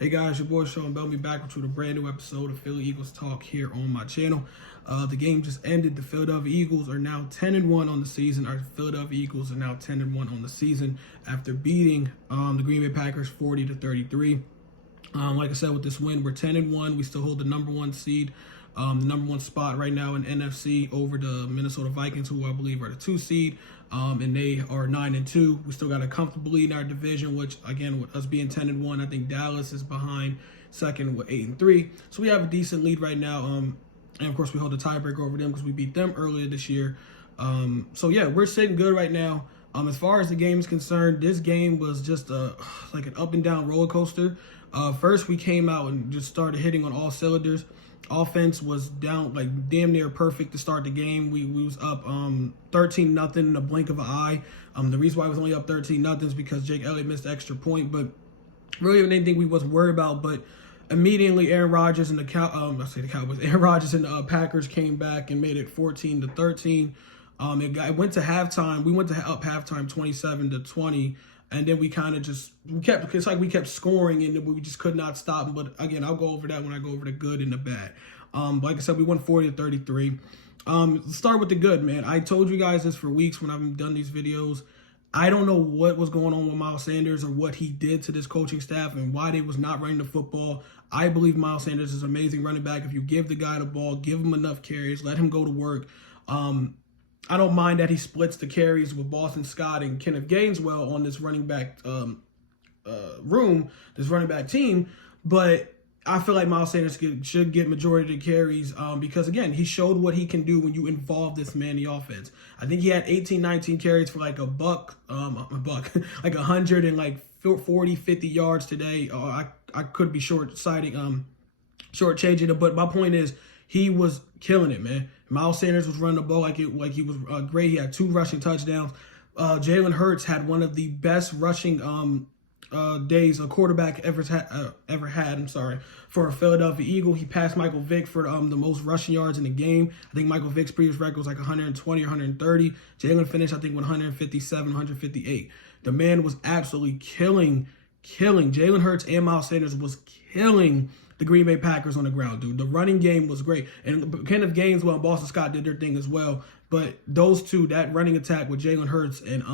Hey guys, your boy Sean Bellamy back with a brand new episode of Philly Eagles Talk here on my channel. The game just ended. The Philadelphia Eagles are now 10-1 on the season. Our Philadelphia Eagles are now 10-1 on the season after beating the Green Bay Packers 40-33. Like I said, with this win, we're 10-1. We still hold the number one seed, the number one spot right now in NFC over the Minnesota Vikings, who I believe are the 2 seed. And they are 9-2. We still got a comfortable lead in our division, which again, with us being 10-1, I think Dallas is behind second with 8-3. So we have a decent lead right now. And of course, we hold a tiebreaker over them because we beat them earlier this year. So yeah, we're sitting good right now. As far as the game is concerned, this game was just like an up and down roller coaster. First, we came out and just started hitting on all cylinders. Offense was down like damn near perfect to start the game. We was up 13-0 in the blink of an eye. The reason why I was only up 13-0 is because Jake Elliott missed the extra point, but really anything we wasn't worried about. But immediately Aaron Rodgers and the Cowboys, Aaron Rodgers and the Packers came back and made it 14-13. It went to halftime. We went to up halftime 27-20. And then we kind of just, it's like we kept scoring and we just could not stop them. But again, I'll go over that when I go over the good and the bad. Like I said, we won 40-33. Let's start with the good, man. I told you guys this for weeks when I've done these videos. I don't know what was going on with Miles Sanders or what he did to this coaching staff and why they was not running the football. I believe Miles Sanders is an amazing running back. If you give the guy the ball, give him enough carries, let him go to work. I don't mind that he splits the carries with Boston Scott and Kenneth Gainswell on this running back this running back team. But I feel like Miles Sanders should get majority of the carries because, again, he showed what he can do when you involve this man in the offense. I think he had 18-19 carries for like a buck, like 100 and like 40, 50 yards today. I could be short-changing it, but my point is he was killing it, man. Miles Sanders was running the ball like he was great. He had 2 rushing touchdowns. Jalen Hurts had one of the best rushing days a quarterback ever had. For a Philadelphia Eagle. He passed Michael Vick for the most rushing yards in the game. I think Michael Vick's previous record was like 120 or 130. Jalen finished, I think, 157, 158. The man was absolutely killing. Jalen Hurts and Miles Sanders was killing the Green Bay Packers on the ground, dude. The running game was great. And Kenneth Gainswell and Boston Scott did their thing as well. But those two, that running attack with Jalen Hurts and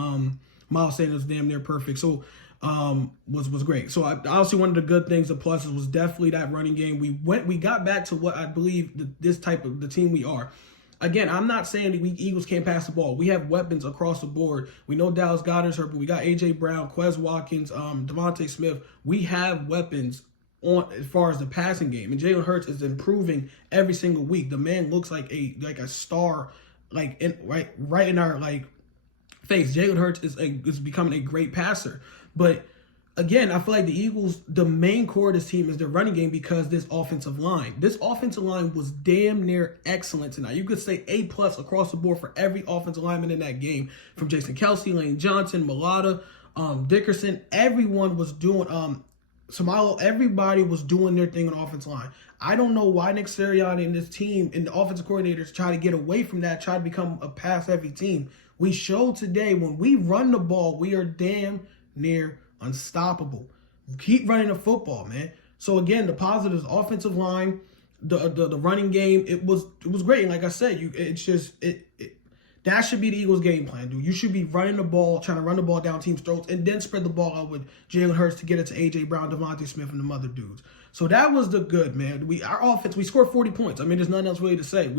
Miles Sanders, damn near perfect. So was great. So I also one of the good things, the pluses, was definitely that running game. We got back to what I believe this type of the team we are. Again, I'm not saying that we Eagles can't pass the ball. We have weapons across the board. We know Dallas Goedert's hurt, but we got A.J. Brown, Quez Watkins, Devontae Smith. We have weapons on as far as the passing game, and Jalen Hurts is improving every single week. The man looks like a star, like right in our face. Jalen Hurts is becoming a great passer. But again, I feel like the Eagles, the main core of this team is their running game because this offensive line. This offensive line was damn near excellent tonight. You could say A+ across the board for every offensive lineman in that game, from Jason Kelsey, Lane Johnson, Mulata, Dickerson. Everyone was doing Samalo, everybody was doing their thing on the offensive line. I don't know why Nick Sirianni and this team and the offensive coordinators try to get away from that, try to become a pass-heavy team. We showed today when we run the ball, we are damn near unstoppable. Keep running the football, man. So again, the positives: offensive line, the running game. It was great. And like I said, that should be the Eagles' game plan, dude. You should be running the ball, trying to run the ball down teams' throats, and then spread the ball out with Jalen Hurts to get it to A.J. Brown, Devontae Smith, and the other dudes. So that was the good, man. Our offense, we scored 40 points. I mean, there's nothing else really to say.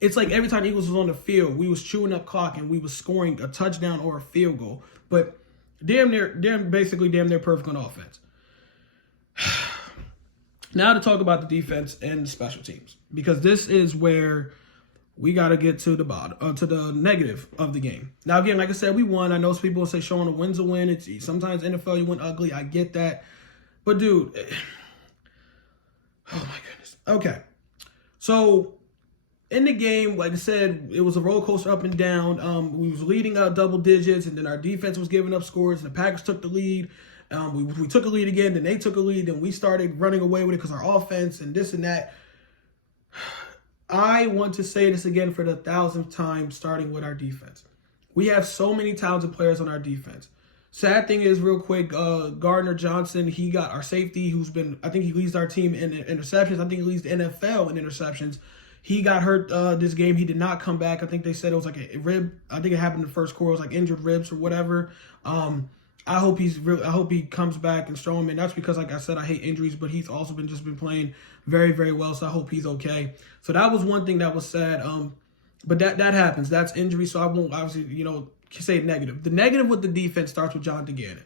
It's like every time the Eagles was on the field, we was chewing up clock and we was scoring a touchdown or a field goal. But basically damn near perfect on offense. Now to talk about the defense and the special teams, because this is where we got to get to the bottom, to the negative of the game. Now, again, like I said, we won. I know some people will say showing a win's a win. It's sometimes NFL you win ugly. I get that. But, dude, oh, my goodness. Okay. So, in the game, like I said, it was a roller coaster up and down. We was leading out double digits, and then our defense was giving up scores, and the Packers took the lead. We took a lead again, then they took a lead, then we started running away with it because our offense and this and that. I want to say this again for the 1,000th time, starting with our defense. We have so many talented players on our defense. Sad thing is, real quick, Gardner Johnson, he got our safety, who's been, I think he leads our team in interceptions. I think he leads the NFL in interceptions. He got hurt this game. He did not come back. I think they said it was like a rib. I think it happened in the first quarter. It was like injured ribs or whatever. I hope I hope he comes back and strong. And that's because, like I said, I hate injuries, but he's also been playing very, very well. So I hope he's okay. So that was one thing that was sad. But that happens. That's injury. So I won't obviously, say negative. The negative with the defense starts with Jonathan Gannon.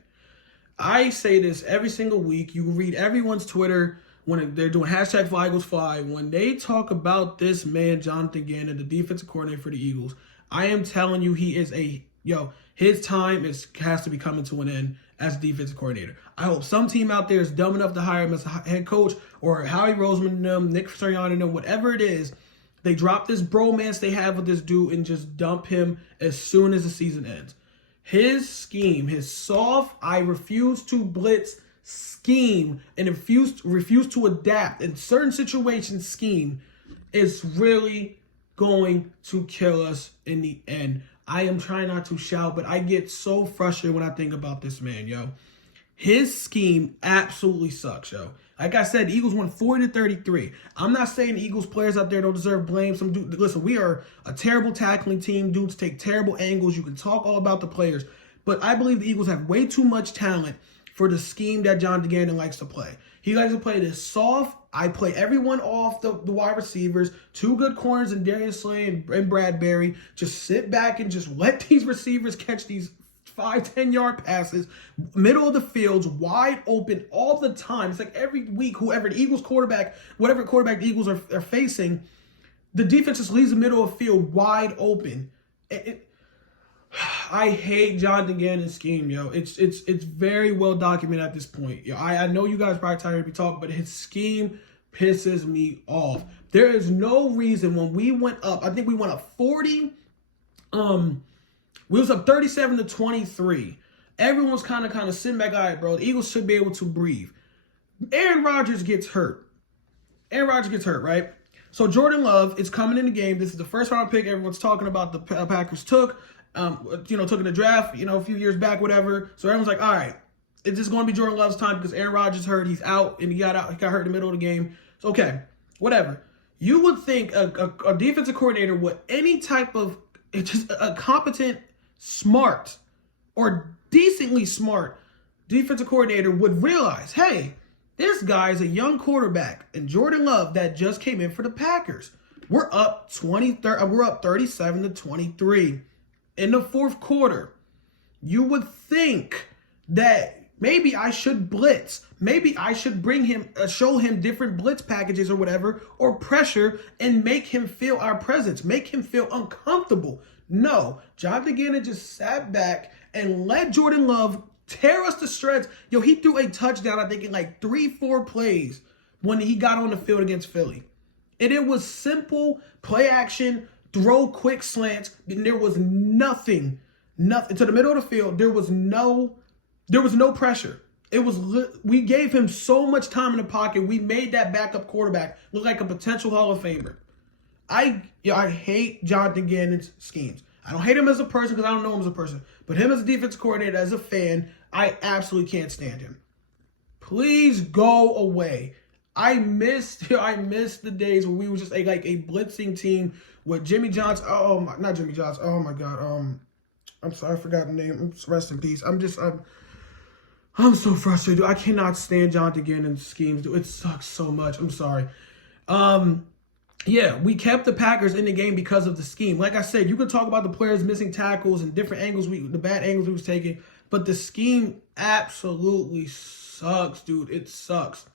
I say this every single week. You read everyone's Twitter when they're doing hashtag Fly Eagles Fly. When they talk about this man, Jonathan Gannon, the defensive coordinator for the Eagles, I am telling you, he is his time has to be coming to an end as defensive coordinator. I hope some team out there is dumb enough to hire him as a head coach, or Howie Roseman and them, Nick Sirianni and them, whatever it is. They drop this bromance they have with this dude and just dump him as soon as the season ends. His scheme, his soft, I refuse to blitz scheme and refuse to adapt in certain situations scheme is really going to kill us in the end. I am trying not to shout, but I get so frustrated when I think about this man, yo. His scheme absolutely sucks, yo. Like I said, the Eagles won 40-33. I'm not saying the Eagles players out there don't deserve blame. Listen, we are a terrible tackling team. Dudes take terrible angles. You can talk all about the players. But I believe the Eagles have way too much talent for the scheme that John Gannon likes to play. He likes to play this soft. I play everyone off the wide receivers. Two good corners in Darius Slay and Bradbury. Just sit back and just let these receivers catch these 5-10 yard passes, middle of the fields, wide open all the time. It's like every week, whoever the Eagles quarterback, whatever quarterback the Eagles are facing, the defense just leaves the middle of the field wide open. I hate Jonathan Gannon's scheme, yo. It's very well documented at this point. Yo, I know you guys probably tired of me talking, but his scheme pisses me off. There is no reason when we went up, I think we went up 40, we was up 37-23. Everyone was kind of sitting back, all right, bro, the Eagles should be able to breathe. Aaron Rodgers gets hurt. Right? So Jordan Love is coming in the game. This is the first round pick everyone's talking about the Packers took. Took in the draft, a few years back, whatever. So everyone's like, all right, it's just going to be Jordan Love's time because Aaron Rodgers hurt. He's out, and he got hurt in the middle of the game. So, okay, whatever. You would think a defensive coordinator with any type of, just a competent, smart, or decently smart defensive coordinator would realize, hey, this guy's a young quarterback, and Jordan Love that just came in for the Packers. We're up 37-23. In the fourth quarter, you would think that maybe I should blitz. Maybe I should bring him, show him different blitz packages or whatever, or pressure and make him feel our presence, make him feel uncomfortable. No, Jonathan Gannon just sat back and let Jordan Love tear us to shreds. Yo, he threw a touchdown, I think, in like 3-4 plays when he got on the field against Philly. And it was simple play action, throw quick slants, and there was nothing to the middle of the field. There was no pressure. We gave him so much time in the pocket. We made that backup quarterback look like a potential Hall of Famer. I hate Jonathan Gannon's schemes. I don't hate him as a person because I don't know him as a person, but him as a defense coordinator, as a fan, I absolutely can't stand him. Please go away. I miss the days where we were just like a blitzing team with Jimmy Johnson. Not Jimmy Johnson. Oh my God. I'm sorry, I forgot the name. Rest in peace. I'm so frustrated, dude. I cannot stand Jonathan Gannon's schemes, dude. It sucks so much. I'm sorry. Yeah, we kept the Packers in the game because of the scheme. Like I said, you could talk about the players missing tackles and different angles, the bad angles we was taking, but the scheme absolutely sucks, dude. It sucks.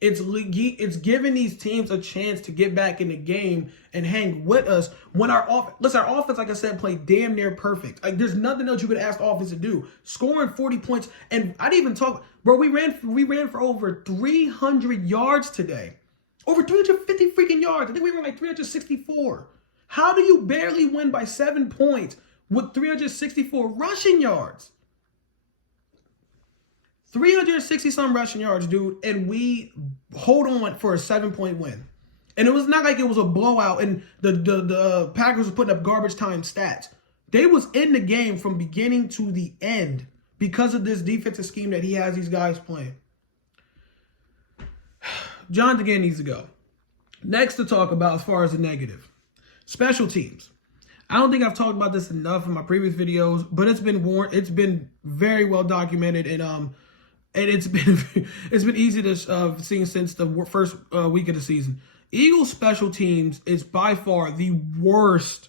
It's giving these teams a chance to get back in the game and hang with us when our offense, like I said, played damn near perfect. Like there's nothing else you could ask the offense to do. Scoring 40 points, and I didn't even talk, bro. We ran for over 300 yards today, over 350 freaking yards. I think we ran like 364. How do you barely win by 7 points with 364 rushing yards? 360-some rushing yards, dude, and we hold on for a 7-point win. And it was not like it was a blowout and the Packers were putting up garbage time stats. They was in the game from beginning to the end. because of this defensive scheme that he has these guys playing. John DeGan needs to go. Next to talk about as far as the negative. Special teams. I don't think I've talked about this enough in my previous videos, but it's been very well documented, and it's been easy to see since the first week of the season. Eagles special teams is by far the worst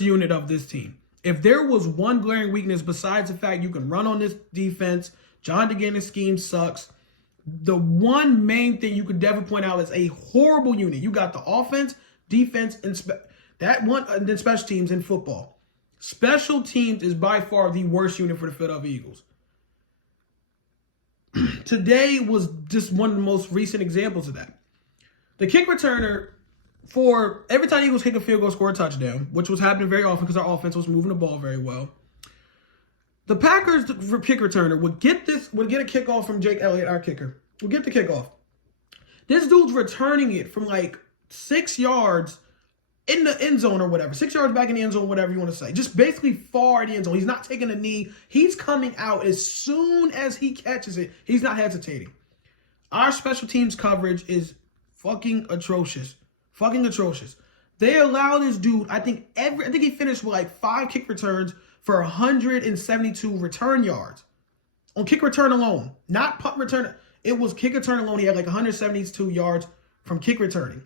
unit of this team. If there was one glaring weakness besides the fact you can run on this defense, John DeGan's scheme sucks. The one main thing you could definitely point out is a horrible unit. You got the offense, defense, and then special teams in football. Special teams is by far the worst unit for the Philadelphia Eagles. Today was just one of the most recent examples of that. The kick returner, for every time Eagles kick a field goal, score a touchdown, which was happening very often because our offense was moving the ball very well. The Packers kick returner would get a kickoff from Jake Elliott, our kicker. Would get the kickoff. This dude's returning it from like 6 yards in the end zone or whatever. 6 yards back in the end zone, whatever you want to say. Just basically far in the end zone. He's not taking a knee. He's coming out as soon as he catches it. He's not hesitating. Our special teams coverage is fucking atrocious. Fucking atrocious. They allow this dude, I think he finished with like 5 kick returns for 172 return yards. On kick return alone. Not punt return. It was kick return alone. He had like 172 yards from kick returning.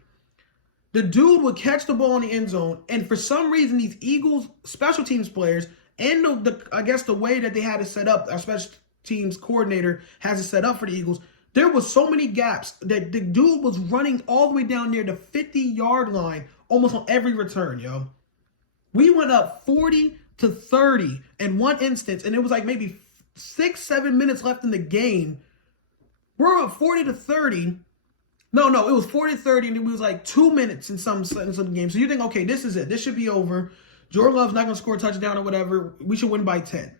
The dude would catch the ball in the end zone, and for some reason, these Eagles special teams players and I guess the way that they had it set up, our special teams coordinator has it set up for the Eagles, there was so many gaps that the dude was running all the way down near the 50-yard line almost on every return, yo. We went up 40-30 in one instance, and it was like maybe 6-7 minutes left in the game. We're up 40-30. No, it was 40-30, and it was like 2 minutes in some games. So you think, okay, this is it. This should be over. Jordan Love's not going to score a touchdown or whatever. We should win by 10.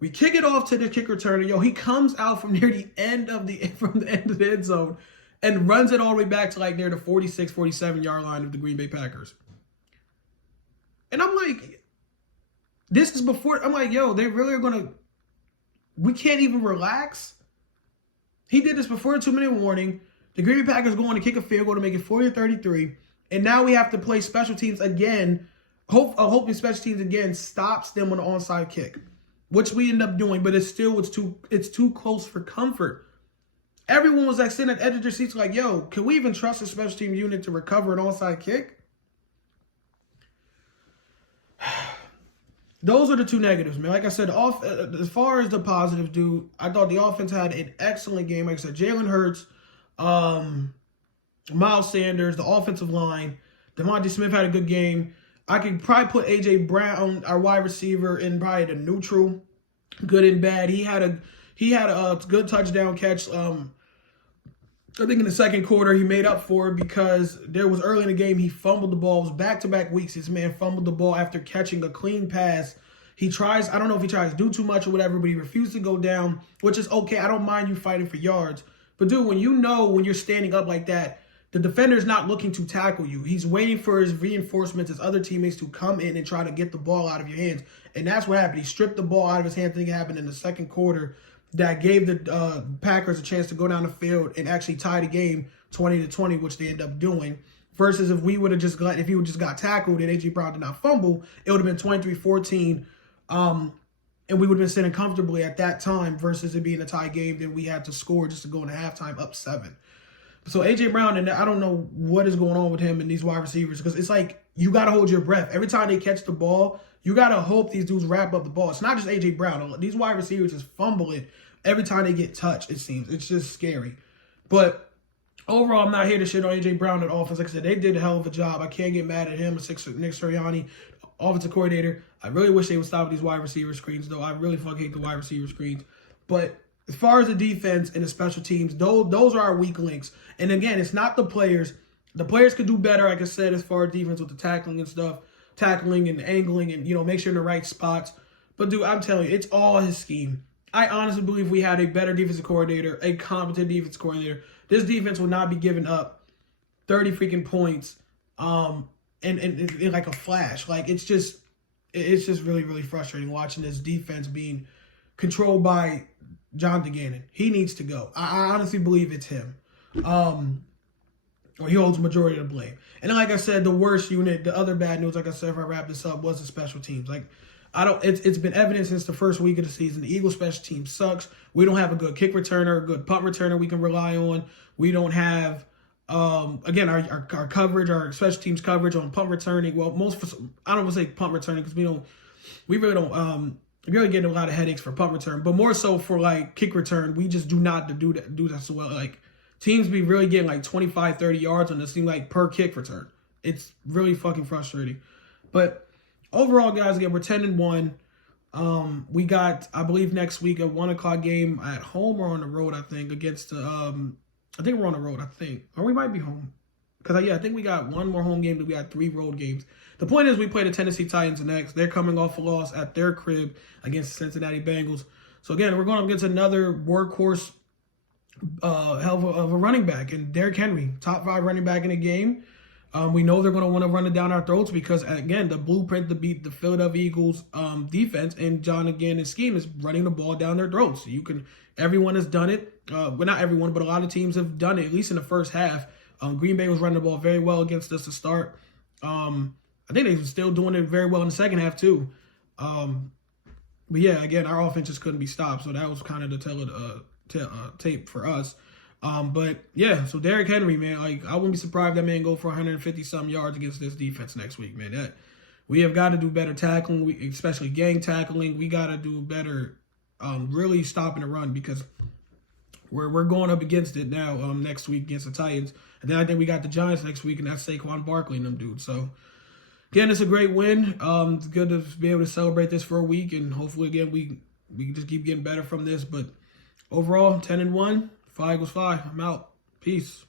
We kick it off to the kick returner. Yo, he comes out from near the end of the end zone and runs it all the way back to like near the 46, 47-yard line of the Green Bay Packers. And I'm like, this is before. I'm like, yo, they really are going to. We can't even relax. He did this before the 2-minute warning. The Green Bay Packers going to kick a field goal to make it 40-33. And now we have to play special teams again. Hoping special teams again stops them on the onside kick, which we end up doing. But it's too close for comfort. Everyone was like sitting at the edge of their seats like, yo, can we even trust a special team unit to recover an onside kick? Those are the two negatives, man. Like I said, as far as the positives, dude, I thought the offense had an excellent game. Like I said, Jalen Hurts, Miles Sanders, the offensive line, Devontae Smith had a good game. I could probably put A.J. Brown, our wide receiver, in probably the neutral, good and bad. He had a good touchdown catch. I think in the second quarter he made up for it because there was early in the game he fumbled the ball. It was back-to-back weeks. This man fumbled the ball after catching a clean pass. I don't know if he tries to do too much or whatever, but he refused to go down, which is okay. I don't mind you fighting for yards. But, dude, when you're standing up like that, the defender's not looking to tackle you. He's waiting for his reinforcements, his other teammates to come in and try to get the ball out of your hands. And that's what happened. He stripped the ball out of his hands. I think it happened in the second quarter. That gave the Packers a chance to go down the field and actually tie the game 20-20, which they end up doing. Versus if he would have just got tackled and A.J. Brown did not fumble, it would have been 23-14. And we would have been sitting comfortably at that time versus it being a tie game. Then we had to score just to go into halftime up 7. So A.J. Brown, and I don't know what is going on with him and these wide receivers because it's like you got to hold your breath. Every time they catch the ball, you got to hope these dudes wrap up the ball. It's not just A.J. Brown. These wide receivers just fumble it every time they get touched, it seems. It's just scary. But overall, I'm not here to shit on A.J. Brown at offense. Like I said, they did a hell of a job. I can't get mad at him. Nick Sirianni, offensive coordinator. I really wish they would stop these wide receiver screens, though. I really fucking hate the wide receiver screens. But as far as the defense and the special teams, those are our weak links. And again, it's not the players. The players could do better, like I said, as far as defense with the tackling and stuff. Tackling and angling and, make sure in the right spots. But, dude, I'm telling you, it's all his scheme. I honestly believe we had a better defensive coordinator, a competent defensive coordinator. This defense will not be giving up 30 freaking points in like a flash. Like, it's just really, really frustrating watching this defense being controlled by Jonathan Gannon. He needs to go. I honestly believe it's him. Or he holds the majority of the blame. And then, like I said, the worst unit, the other bad news, like I said, if I wrap this up, was the special teams. Like, it's been evident since the first week of the season. The Eagles special team sucks. We don't have a good kick returner, a good punt returner we can rely on. We don't have, again, our coverage, our special teams coverage on punt returning. Well, I don't want to say punt returning because we really don't, really getting a lot of headaches for punt return, but more so for like kick return. We just do not do that so well. Like, teams be really getting like 25, 30 yards on this thing, like per kick return. It's really fucking frustrating. But overall, guys, again, we're 10-1. We got, I believe, next week a 1:00 game at home or on the road, I think, against, I think we're on the road, I think. Or we might be home. Because, I think we got one more home game, but we got 3 road games. The point is we play the Tennessee Titans next. They're coming off a loss at their crib against the Cincinnati Bengals. So, again, we're going up against another workhorse hell of a running back, and Derrick Henry, top 5 running back in the game. We know they're going to want to run it down our throats because, again, the blueprint to beat the Philadelphia Eagles defense and John Gannon's scheme is running the ball down their throats. Everyone has done it. Well, not everyone, but a lot of teams have done it, at least in the first half. Green Bay was running the ball very well against us to start. I think they were still doing it very well in the second half, too. But, yeah, again, our offense just couldn't be stopped, so that was kind of the tape for us. But yeah, so Derrick Henry, man, like, I wouldn't be surprised if that man go for 150-some yards against this defense next week, man. We have got to do better tackling, especially gang tackling. We got to do better, really stopping the run because we're going up against it now next week against the Titans. And then I think we got the Giants next week, and that's Saquon Barkley and them dudes. So, again, it's a great win. It's good to be able to celebrate this for a week, and hopefully, again, we can just keep getting better from this. But overall, 10-1, 5 was 5. I'm out. Peace.